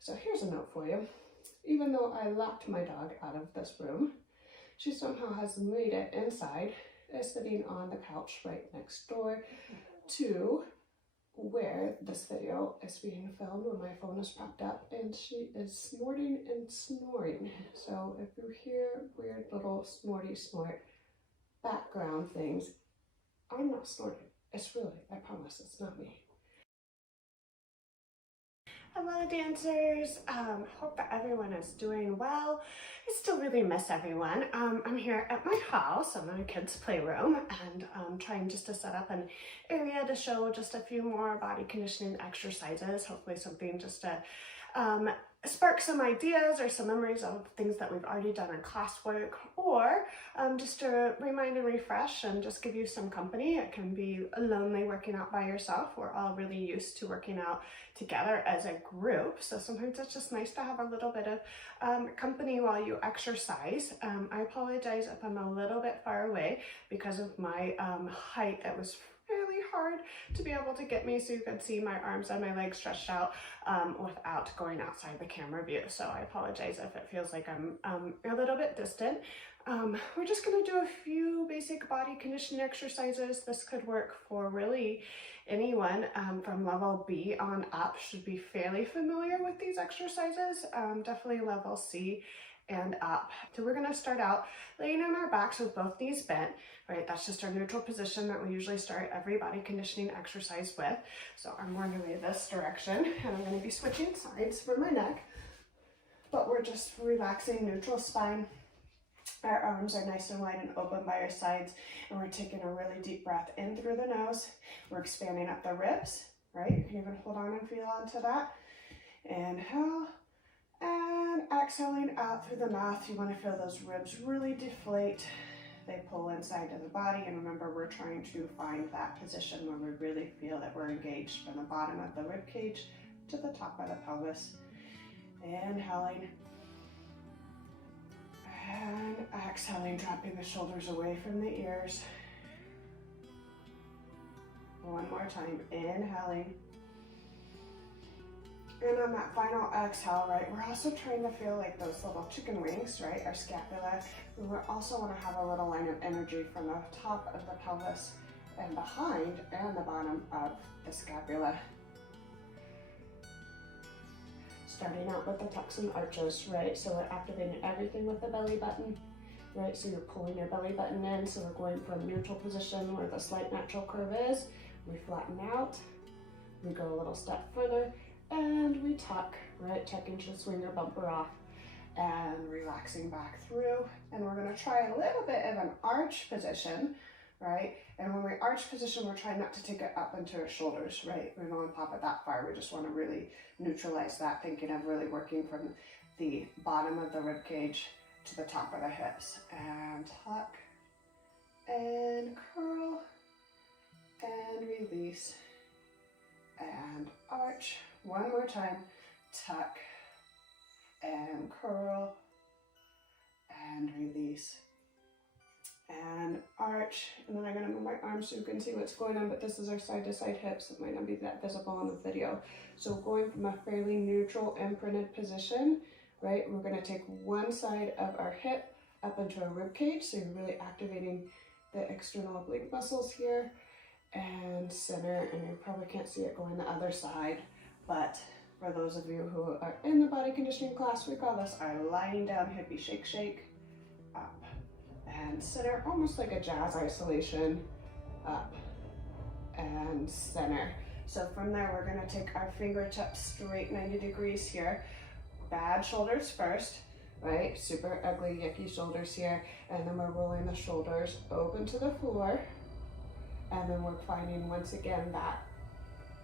So here's a note for you. Even though I locked my dog out of this room, she somehow has made it inside, is sitting on the couch right next door to where this video is being filmed when my phone is propped up, and she is snorting and snoring. So if you hear weird little snorty snort background things, I'm not snorting. It's really, I promise, it's not me. Hello dancers, hope that everyone is doing well. I still really miss everyone. I'm here at my house, in my kids' playroom, and I'm trying just to set up an area to show just a few more body conditioning exercises, hopefully something just to spark some ideas or some memories of things that we've already done in classwork, or just to remind and refresh and just give you some company. It can be lonely working out by yourself. We're all really used to working out together as a group, so sometimes it's just nice to have a little bit of company while you exercise. I apologize if I'm a little bit far away because of my height. It was really hard to be able to get me so you could see my arms and my legs stretched out without going outside the camera view. So I apologize if it feels like I'm a little bit distant. We're just going to do a few basic body conditioning exercises. This could work for really anyone from level B on up. Should be fairly familiar with these exercises, definitely level C and up. So we're going to start out laying on our backs with both knees bent, right? That's just our neutral position that we usually start every body conditioning exercise with. So I'm going to lay this direction, and I'm going to be switching sides for my neck, but we're just relaxing neutral spine. Our arms are nice and wide and open by our sides, and we're taking a really deep breath in through the nose. We're expanding up the ribs, right? You can even hold on and feel onto that. Inhale. And exhaling out through the mouth. You want to feel those ribs really deflate. They pull inside to the body, and remember, we're trying to find that position where we really feel that we're engaged from the bottom of the rib cage to the top of the pelvis. Inhaling and exhaling, dropping the shoulders away from the ears. One more time, inhaling. And on that final exhale, right, we're also trying to feel like those little chicken wings, right, our scapula. We also want to have a little line of energy from the top of the pelvis and behind and the bottom of the scapula. Starting out with the tucks and arches, right, so we're activating everything with the belly button, right, so you're pulling your belly button in, so we're going from neutral position where the slight natural curve is, we flatten out, we go a little step further, and we tuck, right, tucking to swing your bumper off and relaxing back through. And we're going to try a little bit of an arch position, right? And when we arch position, we're trying not to take it up into our shoulders, right? We don't want to pop it that far. We just want to really neutralize that, thinking of really working from the bottom of the rib cage to the top of the hips. And tuck and curl and release and arch. One more time, tuck and curl and release and arch. And then I'm going to move my arms so you can see what's going on, but this is our side to side hips. It might not be that visible on the video. So going from a fairly neutral imprinted position, right, we're going to take one side of our hip up into a rib cage, so you're really activating the external oblique muscles here, and center, and you probably can't see it going the other side, but for those of you who are in the body conditioning class, we call this our lying down hippie shake shake. Up and center, almost like a jazz isolation. Up and center. So from there, we're going to take our fingertips straight 90 degrees here. Bad shoulders first, right? Super ugly, yucky shoulders here. And then we're rolling the shoulders open to the floor. And then we're finding, once again, that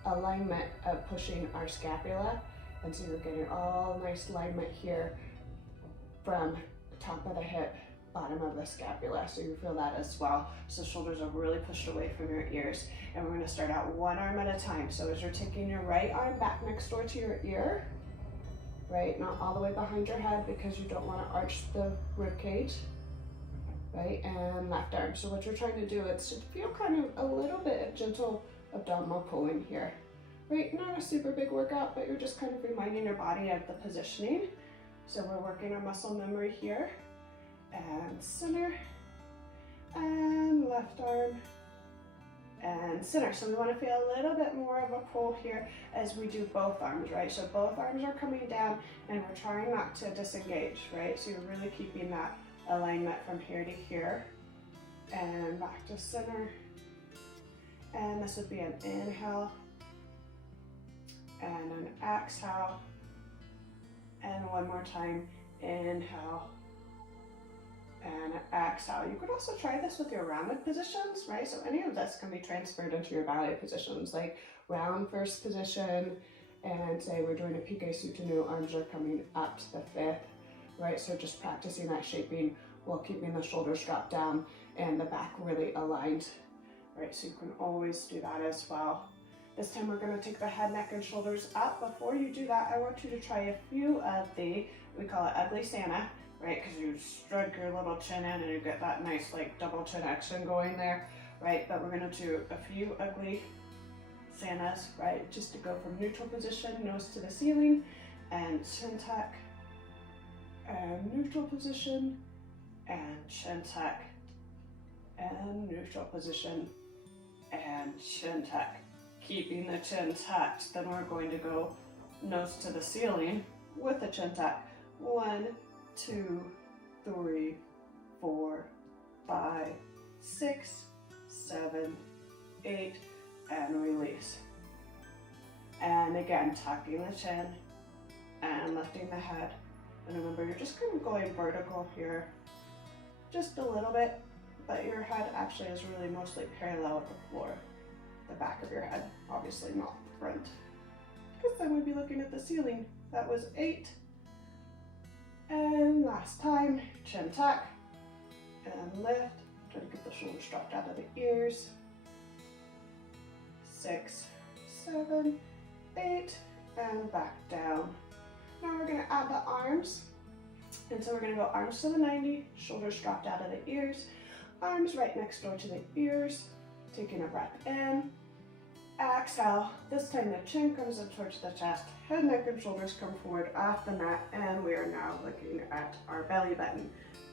alignment of pushing our scapula. And so you're getting all nice alignment here from the top of the hip, bottom of the scapula. So you feel that as well. So shoulders are really pushed away from your ears. And we're going to start out one arm at a time. So as you're taking your right arm back next door to your ear, right, not all the way behind your head because you don't want to arch the rib cage, right, and left arm. So what you're trying to do is to feel kind of a little bit of gentle abdominal pulling here, right? Not a super big workout, but you're just kind of reminding your body of the positioning. So we're working our muscle memory here, and center, and left arm, and center. So we want to feel a little bit more of a pull here as we do both arms, right? So both arms are coming down and we're trying not to disengage, right? So you're really keeping that alignment from here to here, and back to center. And this would be an inhale and an exhale, and one more time, inhale and exhale. You could also try this with your rounded positions, right? So any of this can be transferred into your ballet positions, like round first position, and say we're doing a Pike Soutenu, arms are coming up to the fifth, right? So just practicing that shaping while keeping the shoulders dropped down and the back really aligned, right? So you can always do that as well. This time we're going to take the head, neck, and shoulders up. Before you do that, I want you to try a few of the, we call it ugly Santa, right? Because you stroke your little chin in and you get that nice like double chin action going there, right? But we're going to do a few ugly Santas, right? Just to go from neutral position, nose to the ceiling, and chin tuck, and neutral position, and chin tuck, and neutral position, and chin tuck. Keeping the chin tucked. Then we're going to go nose to the ceiling with the chin tuck. 1, 2, 3, 4, 5, 6, 7, 8, and release. And again, tucking the chin and lifting the head. And remember, you're just kind of going vertical here, just a little bit, but your head actually is really mostly parallel with the floor. The back of your head, obviously not the front, because then we'd be looking at the ceiling. That was 8. And last time, chin tuck and lift. Try to get the shoulders dropped out of the ears. 6, 7, 8, and back down. Now we're going to add the arms. And so we're going to go arms to the 90, shoulders dropped out of the ears, arms right next door to the ears. Taking a breath in, exhale. This time the chin comes in towards the chest, head, neck, and shoulders come forward off the mat, and we are now looking at our belly button.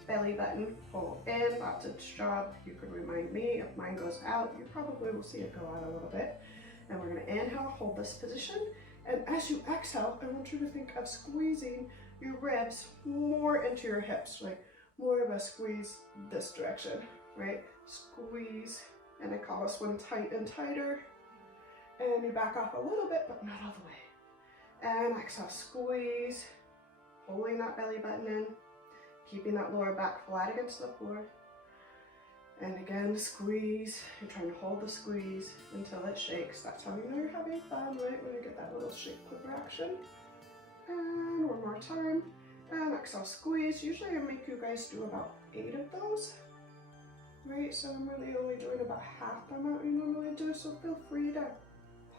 Belly button, pull in, lots of job. You can remind me if mine goes out, you probably will see it go out a little bit. And we're going to inhale, hold this position, and as you exhale, I want you to think of squeezing your ribs more into your hips, like more of a squeeze this direction, right? Squeeze. And I call this one tight and tighter. And you back off a little bit, but not all the way. And exhale, squeeze, pulling that belly button in, keeping that lower back flat against the floor. And again, squeeze. You're trying to hold the squeeze until it shakes. That's how you know you're having fun, right? When you get that little shake quiver action. And one more time. And exhale, squeeze. Usually I make you guys do about 8 of those. Right, so I'm really only doing about half the amount you normally do, so feel free to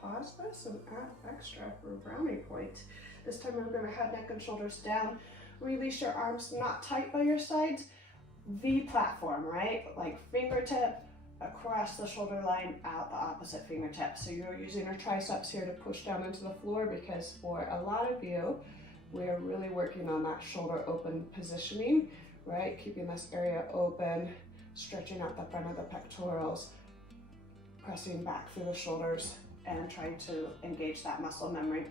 pause this and add extra for brownie point. This time we're going to head, neck, and shoulders down. Release your arms not tight by your sides. V platform, right? Like fingertip across the shoulder line, out the opposite fingertip. So you're using your triceps here to push down into the floor, because for a lot of you, we're really working on that shoulder open positioning, right? Keeping this area open, stretching out the front of the pectorals, pressing back through the shoulders, and trying to engage that muscle memory.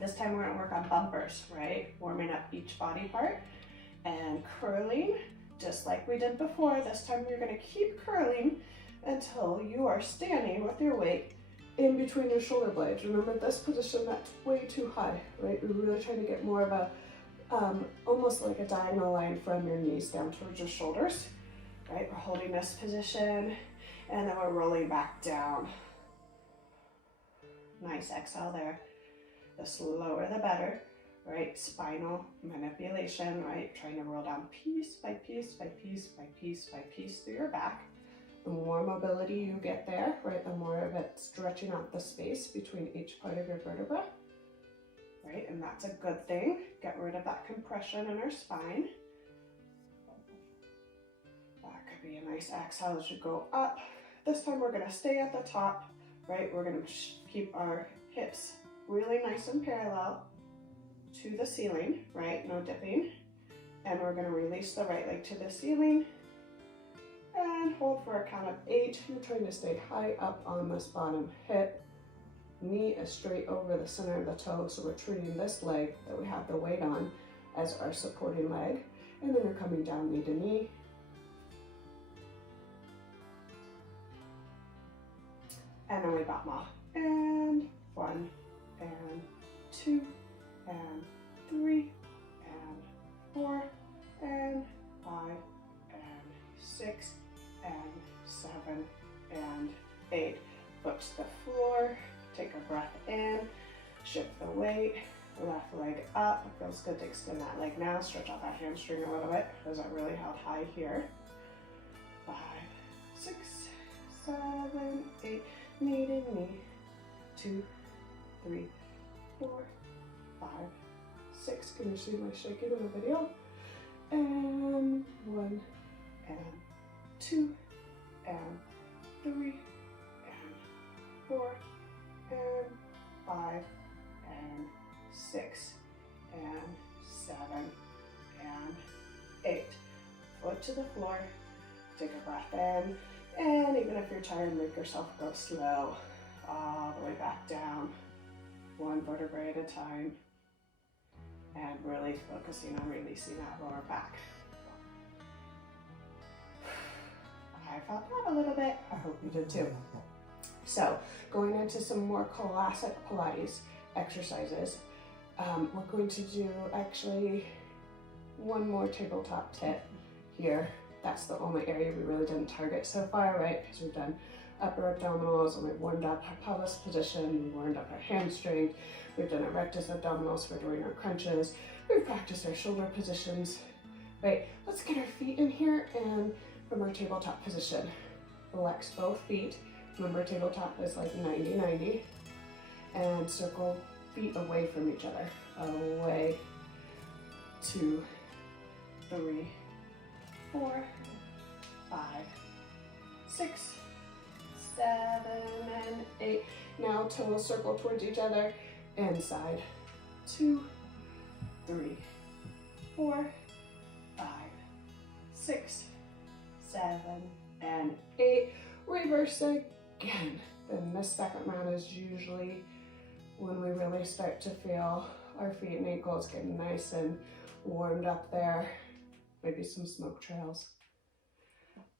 This time we're going to work on bumpers, right? Warming up each body part and curling, just like we did before. This time you're going to keep curling until you are standing with your weight in between your shoulder blades. Remember, this position, that's way too high, right? We're really trying to get more of a, almost like a diagonal line from your knees down towards your shoulders. Right, we're holding this position, and then we're rolling back down. Nice exhale there. The slower the better, right? Spinal manipulation, right? Trying to roll down piece by piece by piece by piece by piece through your back. The more mobility you get there, right, the more of it stretching out the space between each part of your vertebra, right? And that's a good thing. Get rid of that compression in our spine. Be a nice exhale as you go up. This time we're going to stay at the top, right? We're going to keep our hips really nice and parallel to the ceiling, right? No dipping. And we're gonna release the right leg to the ceiling and hold for a count of 8. You're trying to stay high up on this bottom hip. Knee is straight over the center of the toe, so we're treating this leg that we have the weight on as our supporting leg. And then you're coming down knee to knee. And then we bottom off. And 1, and 2, and 3, and 4, and 5, and 6, and 7, and 8. Foot to the floor. Take a breath in, shift the weight, left leg up. It feels good to extend that leg now. Stretch out that hamstring a little bit because I really held high here. 5, 6, 7, 8, knee to knee. 2, 3, 4, 5, 6. Can you see my shaking in the video? And 1, and 2, and 3, and 4, and 5, and 6, and 7, and 8. Foot to the floor. Take a breath in, and even if you're tired, make yourself go slow all the way back down, 1 vertebrae at a time, and really focusing on releasing that lower back. I felt that a little bit. I hope you did too. So going into some more classic Pilates exercises, we're going to do actually one more tabletop tip here. That's the only area we really didn't target so far, right? Because we've done upper abdominals and we've warmed up our pelvis position, we've warmed up our hamstring, we've done our rectus abdominals for doing our crunches, we've practiced our shoulder positions, right? Let's get our feet in here and from our tabletop position, relax both feet. Remember, tabletop is like 90-90, and circle feet away from each other. Away, 2, 3, 4, 5, 6, 7, and 8. Now toes circle towards each other, inside. 2, 3, 4, 5, 6, 7, and 8. Reverse again. Then this second round is usually when we really start to feel our feet and ankles getting nice and warmed up there. Maybe some smoke trails.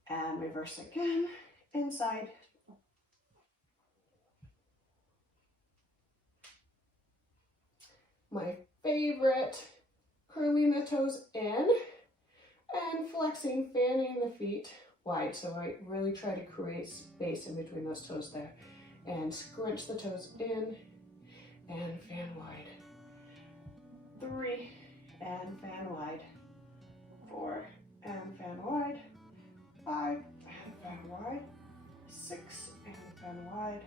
And reverse again, inside. My favorite, curling the toes in and flexing, fanning the feet wide. So I really try to create space in between those toes there. And scrunch the toes in and fan wide. 3, and fan wide. 4, and fan wide. 5, and fan wide. 6, and fan wide.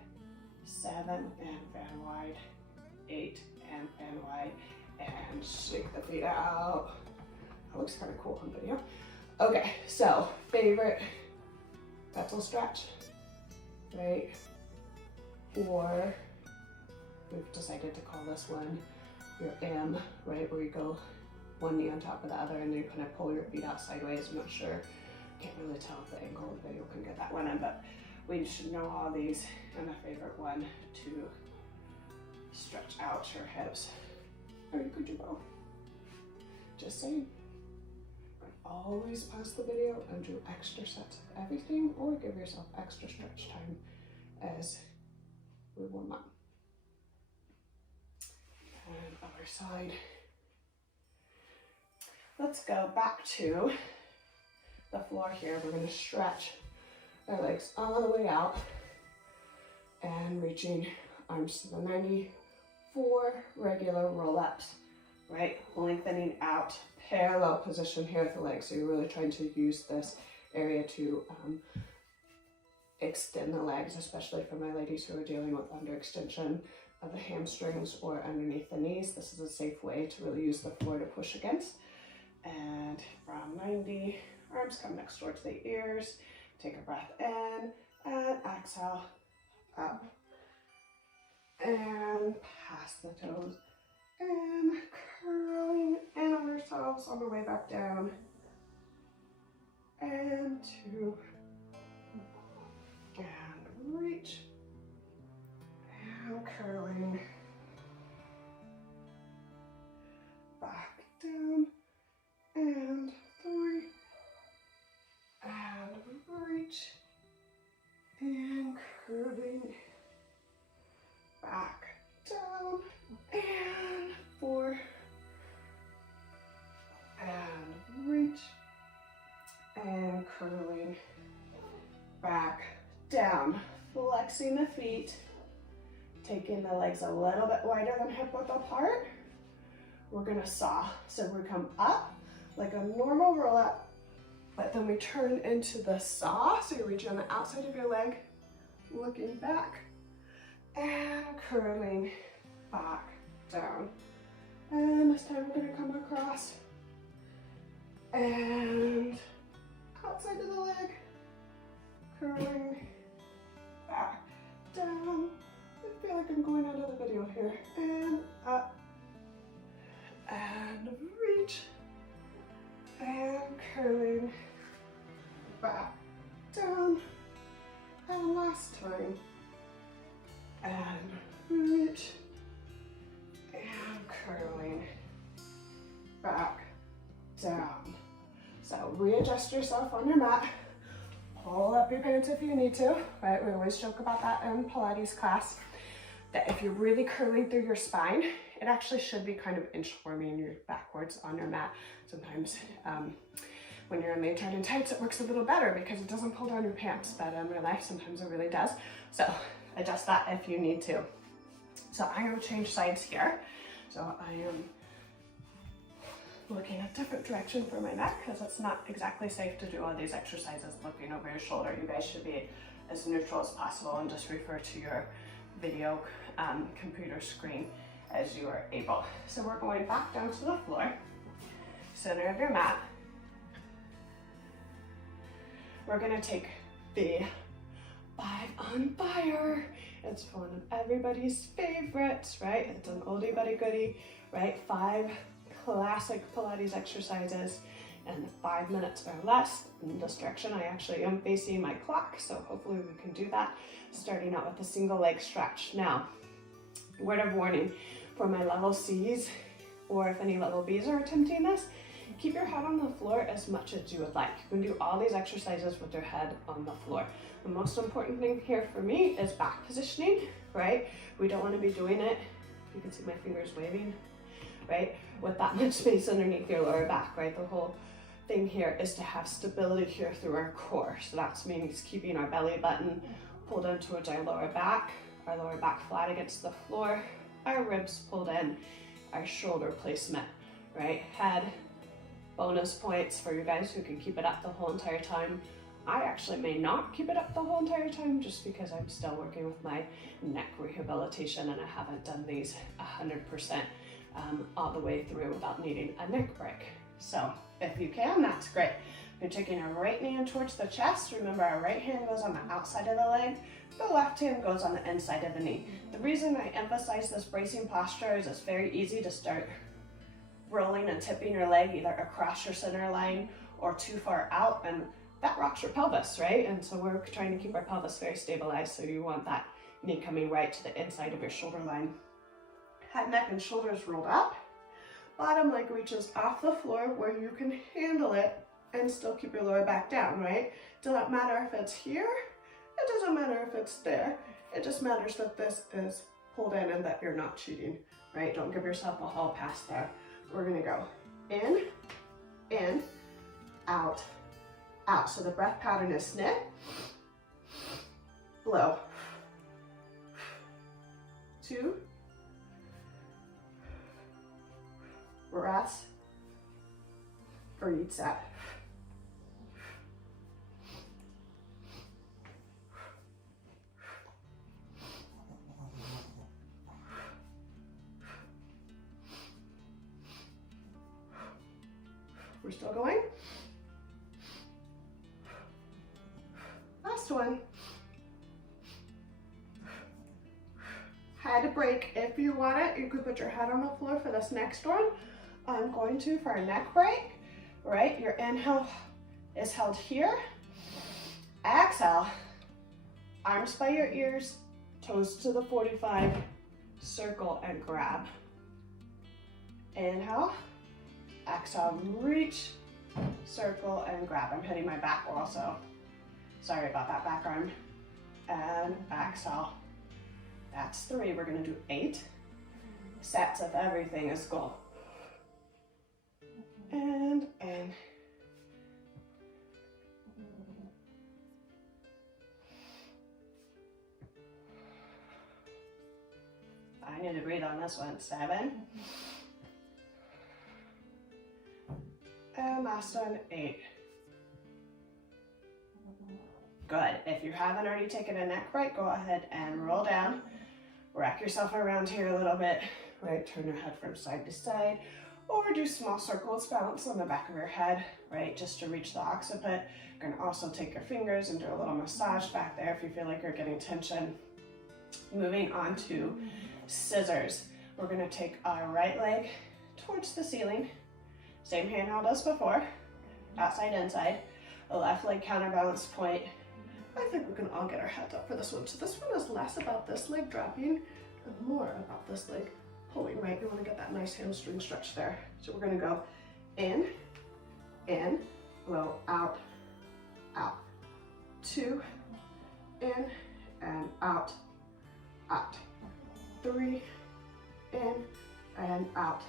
7, and fan wide. 8, and fan wide. And shake the feet out. That looks kind of cool on video. Okay, so favorite pretzel stretch, right? Or we've decided to call this one your M, right? Where you go one knee on top of the other and then you kind of pull your feet out sideways. I'm not sure, can't really tell if the angle of the video can get that one in, but we should know all these. And a favorite one to stretch out your hips. Or you could do both. Just saying. Always pause the video and do extra sets of everything, or give yourself extra stretch time as we warm up. And other side. Let's go back to the floor here. We're going to stretch our legs all the way out and reaching arms to the 90. 4 regular roll-ups, right? Lengthening out, parallel position here with the legs. So you're really trying to use this area to extend the legs, especially for my ladies who are dealing with underextension of the hamstrings or underneath the knees. This is a safe way to really use the floor to push against. And from 90, arms come next towards the ears. Take a breath in and exhale up. and past the toes, and curling in on yourselves on the way back down, and 2, and reach, and curling, back down, and 3, and reach, and curling, back down, and 4, and reach, and curling, back down, flexing the feet, taking the legs a little bit wider than hip width apart. We're gonna saw. So we come up like a normal roll up, but then we turn into the saw. So you're reaching on the outside of your leg, looking back, and curling back down. And this time we're gonna come across and outside of the leg, curling back down. I feel like I'm going out of the video here. And up, and reach, and curling back down. And last time, and reach, and curling back down. So readjust yourself on your mat. Pull up your pants if you need to, right? We always joke about that in Pilates class, that if you're really curling through your spine, it actually should be kind of inchworming you backwards on your mat. Sometimes when you're in the tight and tights, it works a little better because it doesn't pull down your pants, but in real life, sometimes it really does. So adjust that if you need to. So I'm gonna change sides here. So I am looking a different direction for my neck because it's not exactly safe to do all these exercises looking over your shoulder. You guys should be as neutral as possible and just refer to your video computer screen as you are able. So we're going back down to the floor, center of your mat. We're gonna take the 5 on fire. It's one of everybody's favorites, right? It's an oldie but a goodie, right? 5 classic Pilates exercises and 5 minutes or less. In this direction, I actually am facing my clock, so hopefully we can do that. Starting out with a single leg stretch. Now, word of warning for my level C's, or if any level B's are attempting this, keep your head on the floor as much as you would like. You can do all these exercises with your head on the floor. The most important thing here for me is back positioning, right? We don't want to be doing it, you can see my fingers waving, right? With that much space underneath your lower back, right? The whole thing here is to have stability here through our core. So that means keeping our belly button pulled in towards our lower back flat against the floor, our ribs pulled in, our shoulder placement, right? Head, bonus points for you guys who can keep it up the whole entire time. I actually may not keep it up the whole entire time just because I'm still working with my neck rehabilitation and I haven't done these 100% all the way through without needing a neck break. So if you can, that's great. You're taking your right knee in towards the chest. Remember, our right hand goes on the outside of the leg. The left hand goes on the inside of the knee. The reason I emphasize this bracing posture is it's very easy to start rolling and tipping your leg either across your center line or too far out, and that rocks your pelvis, right? And so we're trying to keep our pelvis very stabilized, so you want that knee coming right to the inside of your shoulder line. Head, neck, and shoulders rolled up. Bottom leg reaches off the floor where you can handle it and still keep your lower back down, right? Doesn't matter if it's here, it doesn't matter if it's there. It just matters that this is pulled in and that you're not cheating, right? Don't give yourself a hall pass there. We're gonna go in, out, out. So the breath pattern is snip, blow. 2 breaths for each set. We're still going. Last one. Head head break. If you want it, you could put your head on the floor for this next one. I'm going to for a neck break, right? Your inhale is held here. Exhale, arms by your ears, toes to the 45, circle and grab. Inhale, exhale, reach, circle and grab. I'm hitting my back also. Sorry about that back arm. And exhale. That's 3. We're gonna do 8 sets of everything as goal. And in. I need to breathe on this one. 7. And last one, 8. Good. If you haven't already taken a neck break, go ahead and roll down. Rack yourself around here a little bit, right? Turn your head from side to side, or do small circles, bounce on the back of your head, right? Just to reach the occiput. You're gonna also take your fingers and do a little massage back there if you feel like you're getting tension. Moving on to scissors. We're gonna take our right leg towards the ceiling. Same hand held as before, outside, inside. A left leg counterbalance point. I think we can all get our heads up for this one. So this one is less about this leg dropping and more about this leg pulling, right? You want to get that nice hamstring stretch there. So we're going to go in, blow out, out. 2, in, and out, out. 3, in, and out,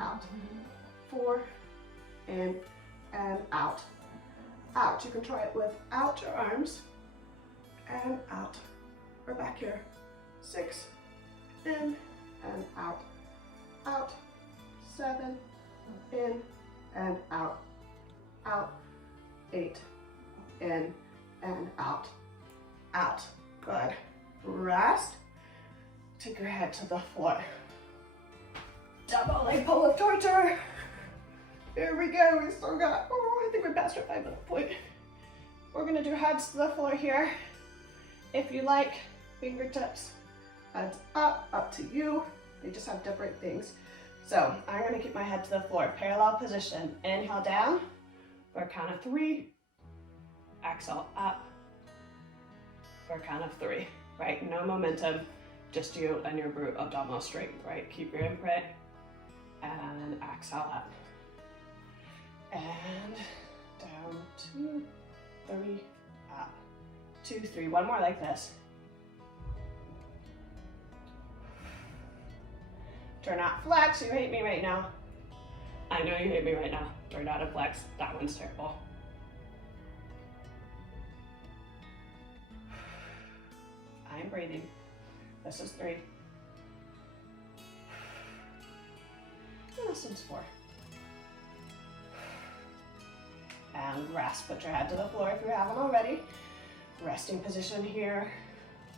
out. 4, in, and out. Out. You can try it without your arms, and out. We're back here. 6, in, and out, out. 7, in, and out, out. 8, in, and out, out. Good. Rest. Take your head to the floor. Double leg pull of torture. Here we go. We still got, I think we passed our 5-minute point. We're gonna do heads to the floor here. If you like, fingertips, heads up, up to you. They just have different things. So I'm gonna keep my head to the floor. Parallel position. Inhale down for a count of 3. Exhale up for a count of 3. Right? No momentum, just you and your brute abdominal strength. Right? Keep your imprint and exhale up. And down, 2, 3, up, 2, 3. One more like this. Turn out flex. You hate me right now. I know you hate me right now. Turn out and flex. That one's terrible. I'm breathing. This is 3. And this one's 4. And rest. Put your head to the floor if you haven't already. Resting position here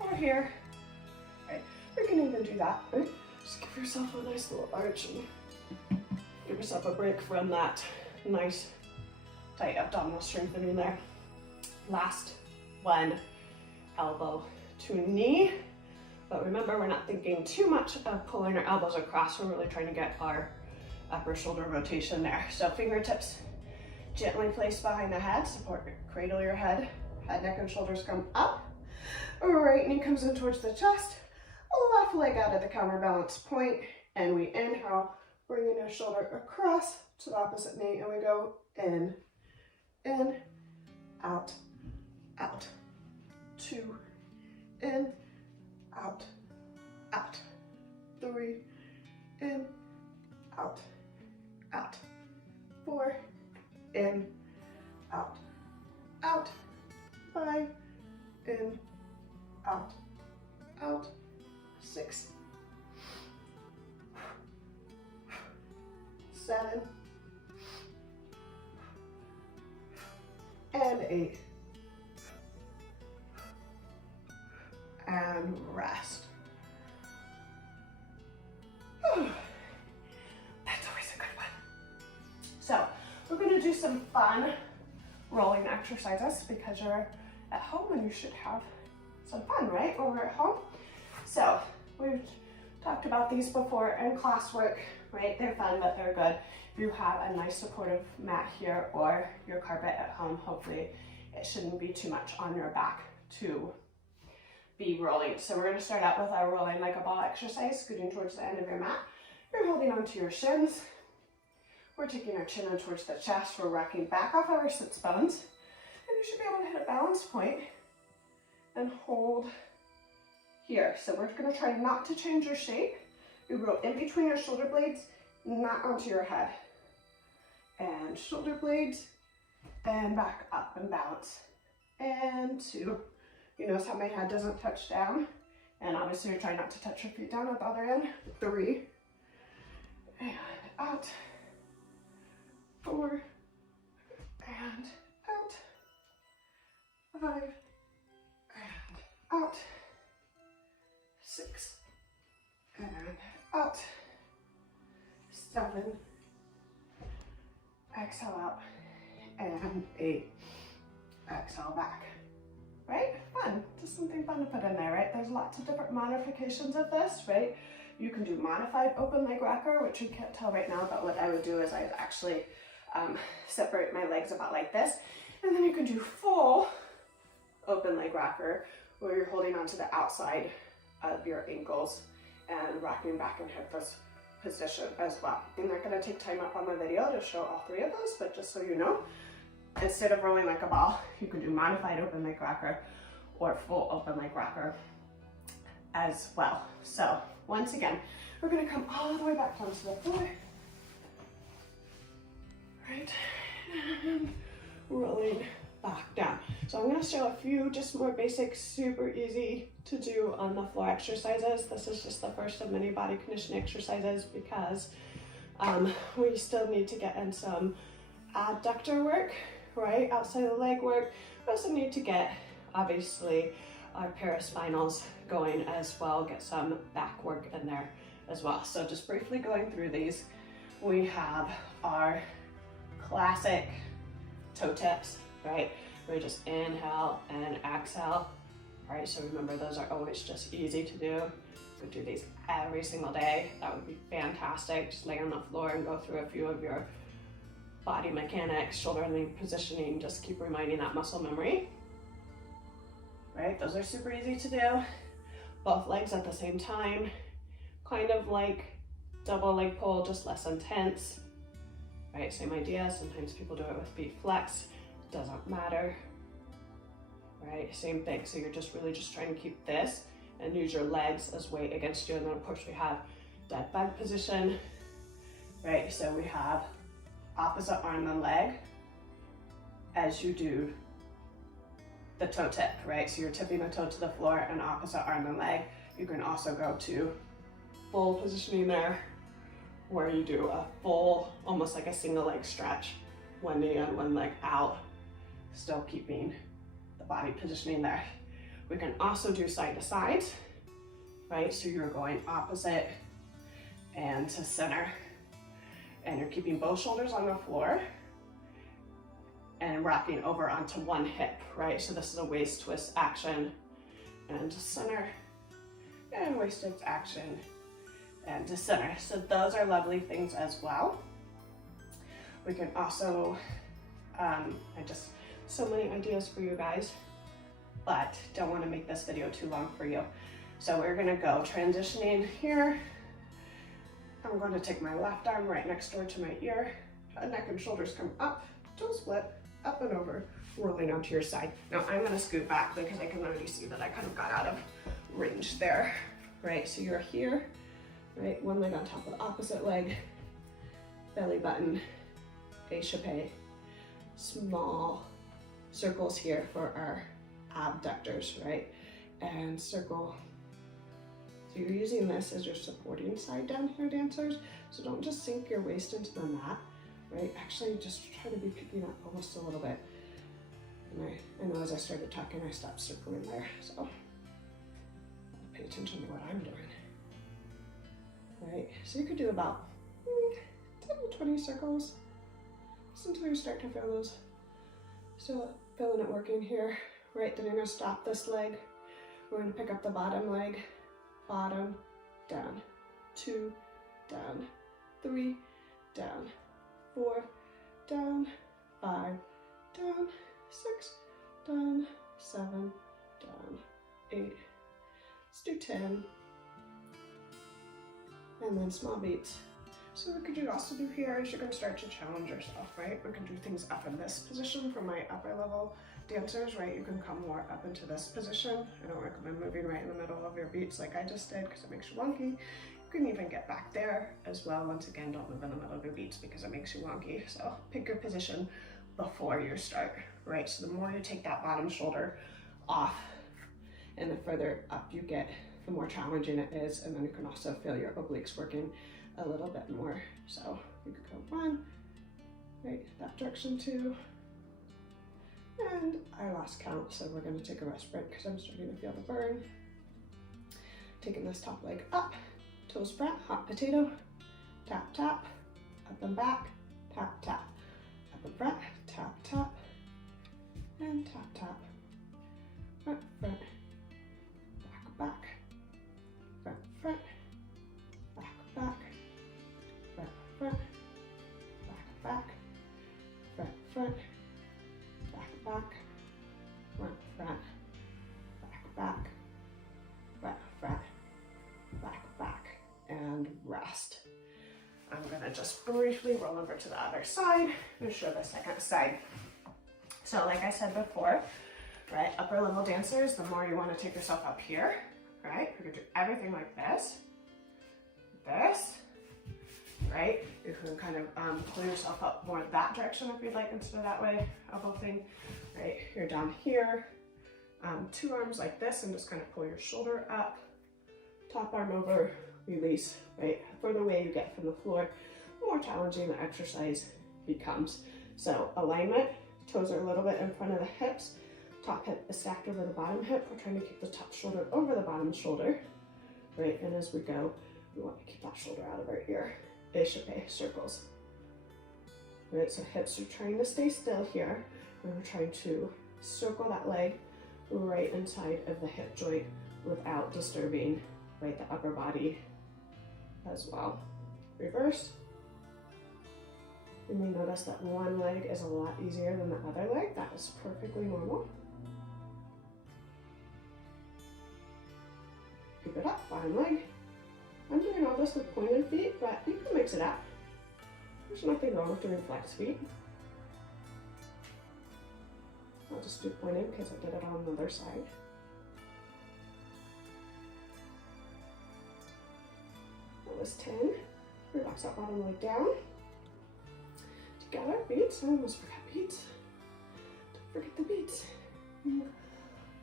or here. Right. You can even do that. Right? Just give yourself a nice little arch and give yourself a break from that nice tight abdominal strengthening there. Last one, elbow to knee. But remember, we're not thinking too much of pulling our elbows across. We're really trying to get our upper shoulder rotation there. So fingertips gently placed behind the head, support, cradle your head. Head, neck, and shoulders come up. Right knee comes in towards the chest. Left leg out at the counterbalance point. And we inhale, bringing your shoulder across to the opposite knee. And we go in, out, out. 2, in, out, out. 3, in, out, out. 4, in, out, out. 5, in, out, out. 6, 7, and 8. And rest. That's always a good one. So we're going to do some fun rolling exercises because you're at home and you should have some fun, right? When we're at home. So We've talked about these before in classwork, right? They're fun, but they're good. If you have a nice supportive mat here or your carpet at home, hopefully it shouldn't be too much on your back to be rolling. So we're going to start out with our rolling like a ball exercise, scooting towards the end of your mat. You're holding onto your shins. We're taking our chin in towards the chest. We're rocking back off our sits bones. And you should be able to hit a balance point and hold here. So we're going to try not to change your shape. You roll in between your shoulder blades, not onto your head. And shoulder blades, and back up and balance. And 2. You notice how my head doesn't touch down? And obviously you're trying not to touch your feet down at the other end. 3. And out. 4. And out. 5. And out. 6. And out. 7. Exhale out. And 8. Exhale back. Right? Fun. Just something fun to put in there, right? There's lots of different modifications of this, right? You can do modified open leg rocker, which you can't tell right now, but what I would do is I'd actually separate my legs about like this. And then you can do full open leg rocker, where you're holding onto the outside of your ankles and rocking back in hip position as well. I'm not going to take time up on the video to show all 3 of those, but just so you know, instead of rolling like a ball, you can do modified open leg rocker or full open leg rocker as well. So once again, we're going to come all the way back down to the floor. Right, and rolling back down. So I'm going to show a few just more basic, super easy to do on the floor exercises. This is just the first of many body conditioning exercises because we still need to get in some adductor work, right? Outside of the leg work. We also need to get, obviously, our paraspinals going as well, get some back work in there as well. So just briefly going through these, we have our classic toe tips, right? We just inhale and exhale, right? So remember, those are always just easy to do. We do these every single day. That would be fantastic. Just lay on the floor and go through a few of your body mechanics, shoulder length positioning, just keep reminding that muscle memory, right? Those are super easy to do. Both legs at the same time, kind of like double leg pull, just less intense, right? Same idea. Sometimes people do it with feet flex, doesn't matter, right? Same thing. So you're just really just trying to keep this and use your legs as weight against you. And then of course we have dead bug position, right? So we have opposite arm and leg as you do the toe tip, right? So you're tipping the toe to the floor and opposite arm and leg. You can also go to full positioning there, where you do a full, almost like a single leg stretch, one knee and one leg out, still keeping the body positioning there. We can also do side to side, right? So you're going opposite and to center, and you're keeping both shoulders on the floor and rocking over onto one hip, right? So this is a waist twist action, and to center, and waist twist action, and to center. So those are lovely things as well. We can also, so many ideas for you guys, but don't want to make this video too long for you. So we're gonna go transitioning here. I'm going to take my left arm right next door to my ear. Neck and shoulders come up, toe split, up and over, rolling onto your side. Now I'm gonna scoot back because I can already see that I kind of got out of range there, right? So you're here, right? One leg on top of the opposite leg, belly button, échappé, small circles here for our abductors, right? And circle. So you're using this as your supporting side down here, dancers. So don't just sink your waist into the mat, right? Actually, just try to be picking up almost a little bit. And I know as I started talking, I stopped circling there. So pay attention to what I'm doing, right? So you could do about 10 to 20 circles just until you start to feel those. Still feeling it working here, right? Then you're gonna stop this leg. We're gonna pick up the bottom leg, bottom, down, 2, down, 3, down, 4, down, 5, down, 6, down, 7, down, 8. Let's do 10. And then small beats. So what could you also do here is you can start to challenge yourself, right? We can do things up in this position for my upper level dancers, right? You can come more up into this position. I don't recommend moving right in the middle of your beats like I just did because it makes you wonky. You can even get back there as well. Once again, don't move in the middle of your beats because it makes you wonky. So pick your position before you start, right? So the more you take that bottom shoulder off and the further up you get, the more challenging it is. And then you can also feel your obliques working a little bit more. So you could go 1, right, that direction 2, and I lost count, so we're going to take a rest break because I'm starting to feel the burn. Taking this top leg up, toes front, hot potato, tap, tap, up and back, tap, tap, up and front, tap, tap, and tap, tap, front, front, back, back, front, front, back, back, front, front, back, back, front, front, back, back, front, front, back, back, front, front, back, back, and rest. I'm gonna just briefly roll over to the other side and show the second side. So like I said before, right, upper level dancers, the more you want to take yourself up here, right? You're gonna do everything like this, right? You can kind of pull yourself up more that direction if you'd like instead of that way, elbow thing, right? You're down here, 2 arms like this and just kind of pull your shoulder up, top arm over, release, right? The further away you get from the floor, the more challenging the exercise becomes. So alignment, toes are a little bit in front of the hips, top hip is stacked over the bottom hip. We're trying to keep the top shoulder over the bottom shoulder, right? And as we go, we want to keep that shoulder out of our ear. Échappé circles, right? So hips are trying to stay still here, and we're trying to circle that leg right inside of the hip joint without disturbing, right, the upper body as well. Reverse. You may notice that one leg is a lot easier than the other leg. That is perfectly normal. Keep it up, bottom leg. I'm doing all this with pointed feet, but you can mix it up. There's nothing wrong with doing flex feet. I'll just do pointed because I did it on the other side. That was 10. Relax that bottom leg down. Together, beats. I almost forgot beats. Don't forget the beats.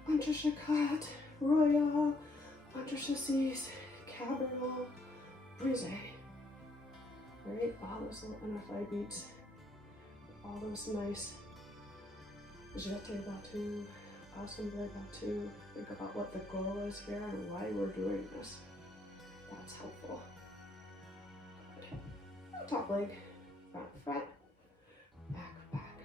Entrechocat, Royal, Entrechassis, Cabriolet, Brise. Right, all those little inner thigh beats, all those nice jeté battu, assemblé battu. Think about what the goal is here and why we're doing this. That's helpful. Good. Top leg, front, front, back, back,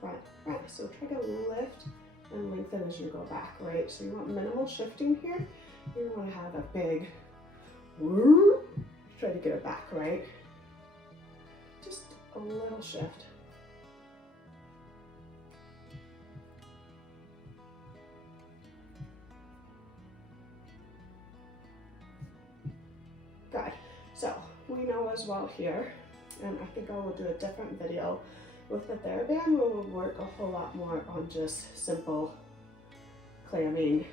front, front. So try to lift and lengthen as you go back, right? So you want minimal shifting here. You want to have a big woo. Try to get it back, right? Just a little shift. Good. So we know as well here, and I think I will do a different video with the TheraBand where we'll work a whole lot more on just simple clamming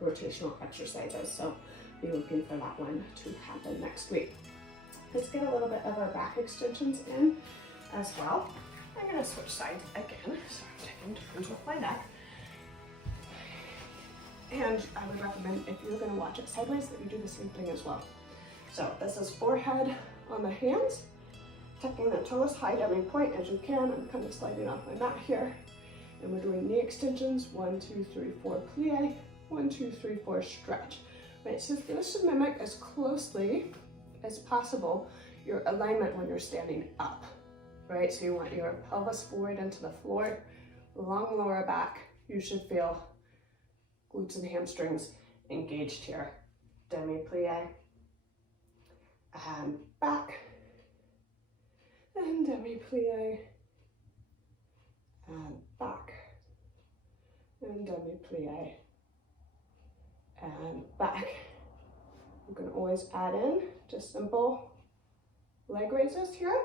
rotational exercises. So be looking for that one to happen next week. Let's get a little bit of our back extensions in as well. I'm gonna switch sides again. So I'm taking turns with my neck. And I would recommend if you're gonna watch it sideways that you do the same thing as well. So this is forehead on the hands, tucking the toes, hide every point as you can. I'm kind of sliding off my mat here. And we're doing knee extensions, 1, 2, 3, 4, plie, 1, 2, 3, 4, stretch. Right, so this should mimic as closely as possible your alignment when you're standing up, right? So you want your pelvis forward into the floor, long lower back. You should feel glutes and hamstrings engaged here. demi-plie, and back, and demi-plie, and back, and demi-plie, and back. You can always add in just simple leg raises here.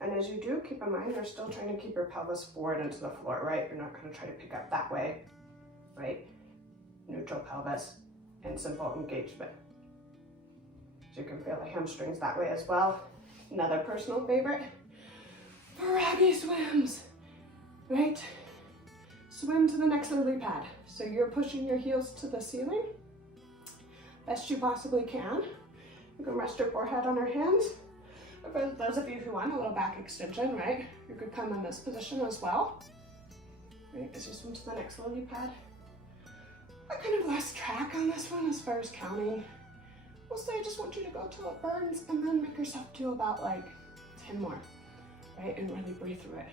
And as you do, keep in mind, you're still trying to keep your pelvis forward into the floor, right? You're not going to try to pick up that way, right? Neutral pelvis and simple engagement. So you can feel the hamstrings that way as well. Another personal favorite, froggy swims, right? Swim to the next lily pad. So you're pushing your heels to the ceiling, best you possibly can. You can rest your forehead on your hands. For those of you who want a little back extension, right, you could come in this position as well. Right, as you swim to the next lily pad. I kind of lost track on this one as far as counting. We'll say I just want you to go till it burns and then make yourself do about like 10 more, right, and really breathe through it.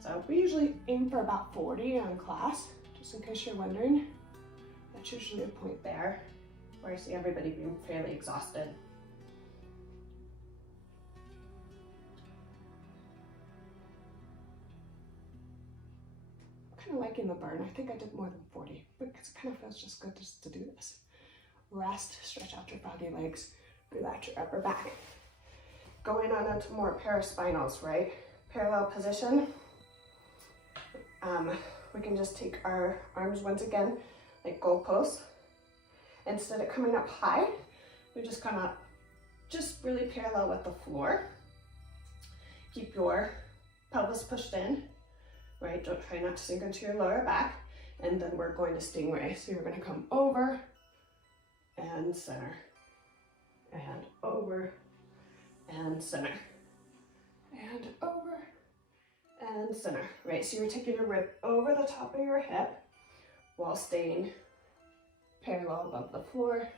So we usually aim for about 40 on class, just in case you're wondering. That's usually a point there where I see everybody being fairly exhausted. Kind of liking the burn. I think I did more than 40 because it kind of feels just good just to do this. Rest, stretch out your froggy legs, relax your upper back. Going on into more paraspinals, right? Parallel position. We can just take our arms once again like goalposts. Instead of coming up high, we just come up just really parallel with the floor. Keep your pelvis pushed in. Right, don't try not to sink into your lower back, and then we're going to stingray. So you're going to come over and center, and over and center, and over and center. Right, so you're taking your rib over the top of your hip while staying parallel above the floor.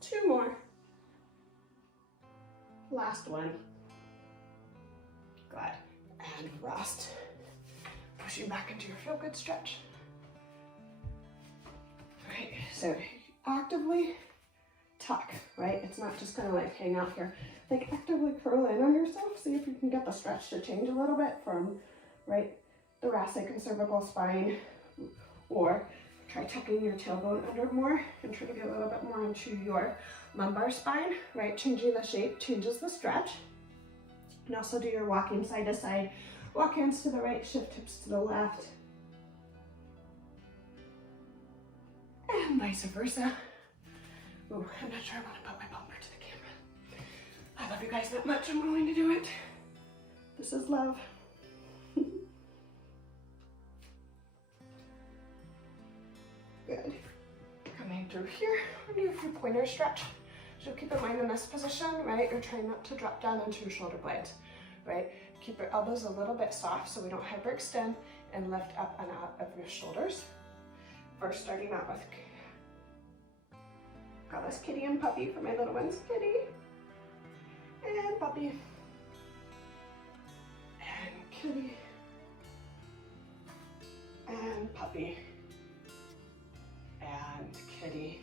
2 more. Last one. Good. And rest. Pushing back into your feel good stretch. Right, so actively tuck, right? It's not just gonna like hang out here. Like actively curl in on yourself. See if you can get the stretch to change a little bit from, right, thoracic and cervical spine, or try tucking your tailbone under more and try to get a little bit more into your lumbar spine, right? Changing the shape changes the stretch. And also do your walking side to side. Walk hands to the right, shift hips to the left. And vice versa. Ooh, I'm not sure I want to put my bumper to the camera. I love you guys that much, I'm willing to do it. This is love. Good. Coming through here, we'll do a few pointer stretch. So keep in mind in this position, right, you're trying not to drop down into your shoulder blades, right? Keep your elbows a little bit soft so we don't hyperextend, and lift up and out of your shoulders. First starting out with, got this kitty and puppy for my little ones. Kitty and puppy and kitty and puppy and kitty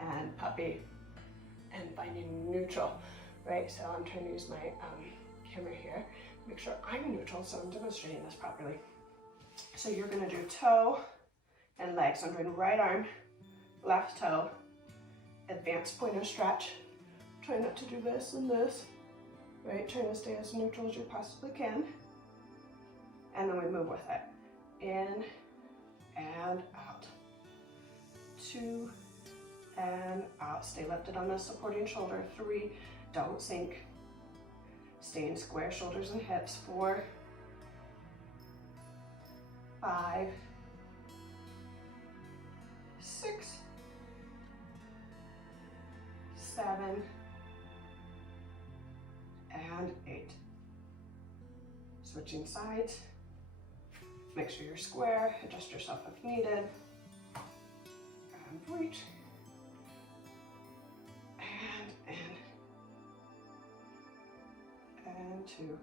and puppy, and finding neutral, right? So I'm trying to use my camera here, make sure I'm neutral so I'm demonstrating this properly. So you're gonna do toe and leg. So I'm doing right arm, left toe, advanced pointer stretch. Try not to do this and this, right? Trying to stay as neutral as you possibly can. And then we move with it. In and out. 2 and out. Stay lifted on the supporting shoulder. 3, don't sink. Stay in square shoulders and hips. 4, 5, 6, 7, and 8. Switching sides. Make sure you're square. Adjust yourself if needed. And reach. And in. And 2.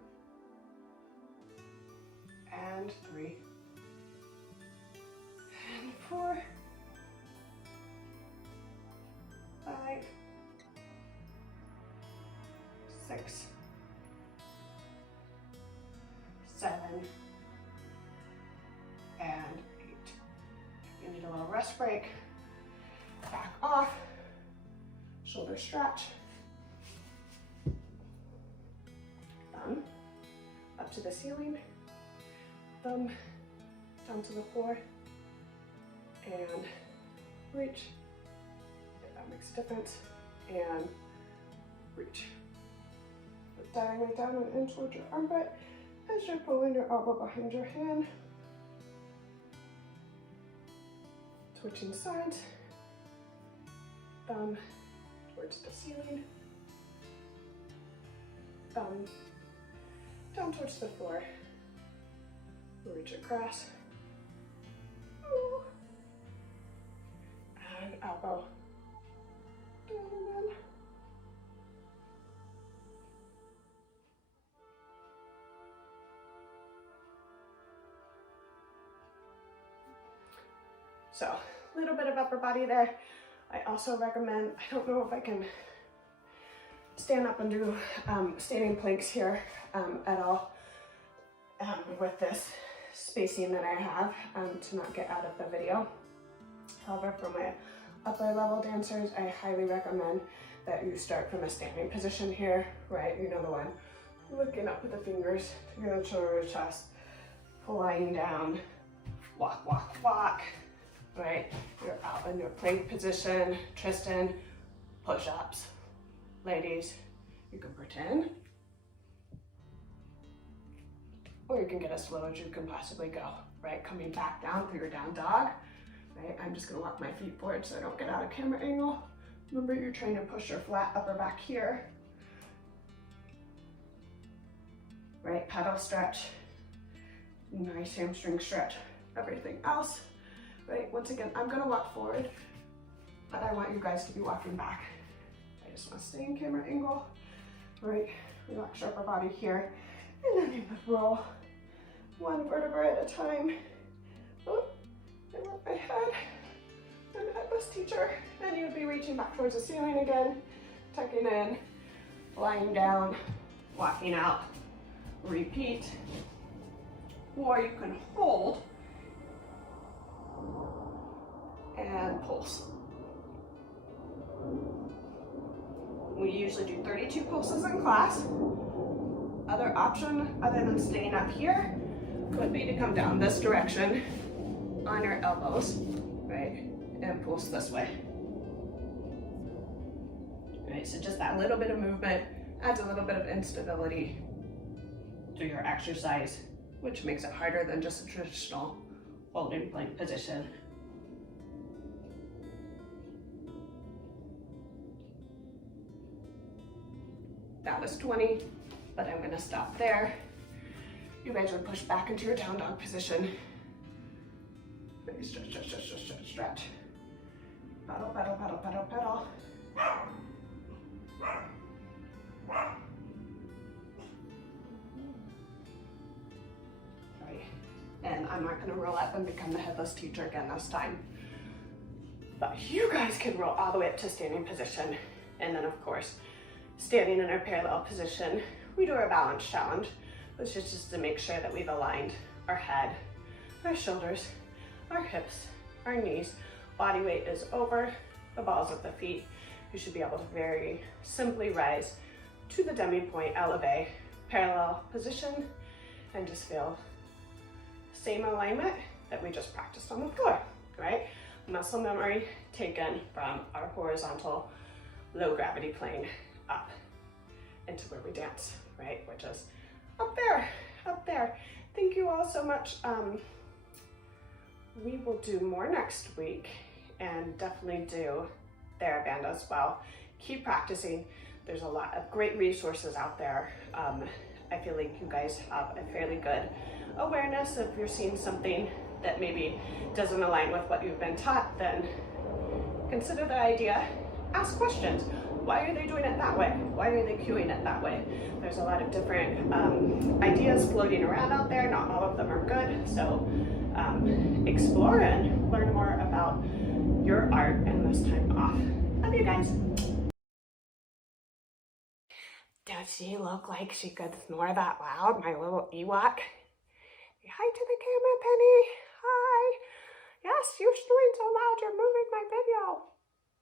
And 3. 4, 5, 6, 7, and 8. You need a little rest break. Back off, shoulder stretch. Thumb up to the ceiling, thumb down to the floor, and reach, if that makes a difference, and reach. Put diagonally down and in towards your armpit as you're pulling your elbow behind your hand. Switching sides, thumb towards the ceiling, thumb down towards the floor, reach across, and elbow down and in. So, a little bit of upper body there. I also recommend, I don't know if I can stand up and do standing planks here at all with this spacing that I have to not get out of the video. However, for my upper level dancers, I highly recommend that you start from a standing position here, right? You know the one, looking up with the fingers to get the shoulder to chest, lying down, walk, walk, walk, right? You're out in your plank position. Tristan, push-ups. Ladies, you can pretend, or you can get as slow as you can possibly go, right? Coming back down through your down dog, right? I'm just gonna walk my feet forward so I don't get out of camera angle. Remember, you're trying to push your flat upper back here, right? Pedal stretch, nice hamstring stretch, everything else, right? Once again, I'm gonna walk forward, but I want you guys to be walking back. I just want to stay in camera angle, right? Relax your upper body here, and then you would roll one vertebra at a time. Oh, I work my head. I'm a headless teacher, and you'd be reaching back towards the ceiling again, tucking in, lying down, walking out, repeat. Or you can hold and pulse. We usually do 32 pulses in class. Other option, other than staying up here, would be to come down this direction on your elbows, right? And pulse this way. Right, so just that little bit of movement adds a little bit of instability to your exercise, which makes it harder than just a traditional holding plank position. That was 20, but I'm gonna stop there. You guys would push back into your down dog position. Maybe stretch, stretch, stretch, stretch, stretch, stretch. Pedal, pedal, pedal, pedal, pedal. Right. And I'm not gonna roll up and become the headless teacher again this time. But you guys can roll all the way up to standing position. And then of course, standing in our parallel position, we do our balance challenge, which is just to make sure that we've aligned our head, our shoulders, our hips, our knees. Body weight is over the balls of the feet. You should be able to very simply rise to the demi-point elevate, parallel position, and just feel same alignment that we just practiced on the floor, right? Muscle memory taken from our horizontal low gravity plane up into where we dance, right? Which is up there, up there. Thank you all so much. We will do more next week and definitely do TheraBand as well. Keep practicing. There's a lot of great resources out there. I feel like you guys have a fairly good awareness. If you're seeing something that maybe doesn't align with what you've been taught, then consider the idea, ask questions. why are they doing it that way? Why are they cueing it that way? There's a lot of different ideas floating around out there. Not all of them are good. So explore and learn more about your art in this time off. Love you guys. Does she look like she could snore that loud, my little Ewok? Say hi to the camera, Penny. Hi. Yes, you're snoring so loud, you're moving my video.